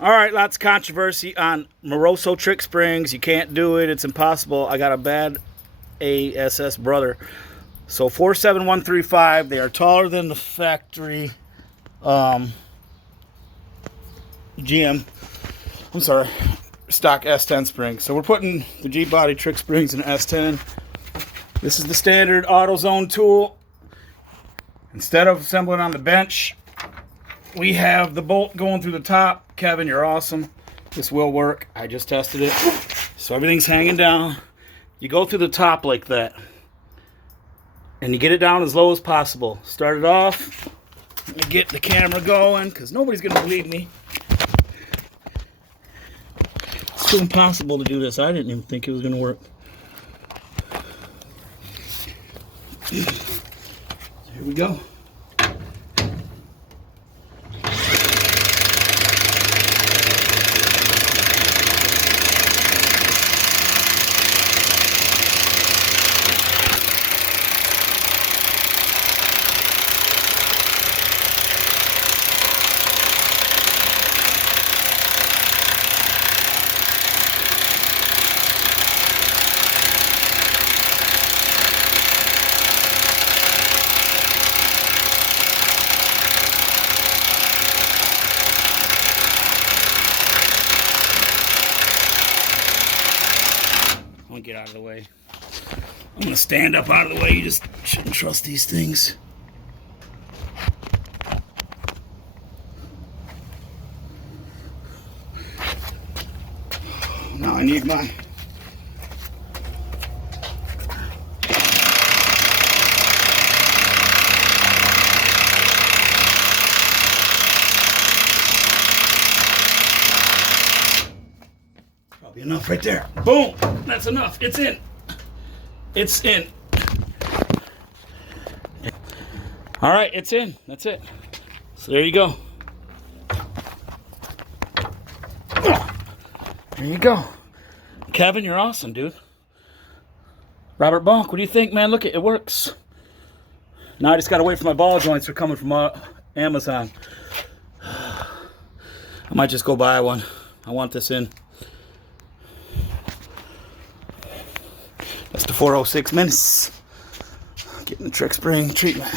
All right, lots of controversy on Moroso trick springs. You can't do it. It's impossible. I got a bad ASS brother. So 47135, they are taller than the factory GM. I'm sorry, stock S10 springs. So we're putting the G Body trick springs in S10. This is the standard AutoZone tool. Instead of assembling on the bench, we have the bolt going through the top. Kevin, you're awesome. This will work. I just tested it. So everything's hanging down. You go through the top like that. And you get it down as low as possible. Start it off. Let me get the camera going because nobody's going to believe me. It's too impossible to do this. I didn't even think it was going to work. Here we go. Get out of the way. I'm gonna stand up out of the way. You just shouldn't trust these things. Now I need my probably enough right there. Boom! That's enough. It's in. It's in. All right, it's in. That's it. So there you go. There you go. Kevin, you're awesome, dude. Robert Bonk, what do you think, man? Look, it works. Now I just gotta wait for my ball joints. They're coming from Amazon. I might just go buy one. I want this in. That's the 406 minutes. Getting the trick spring treatment.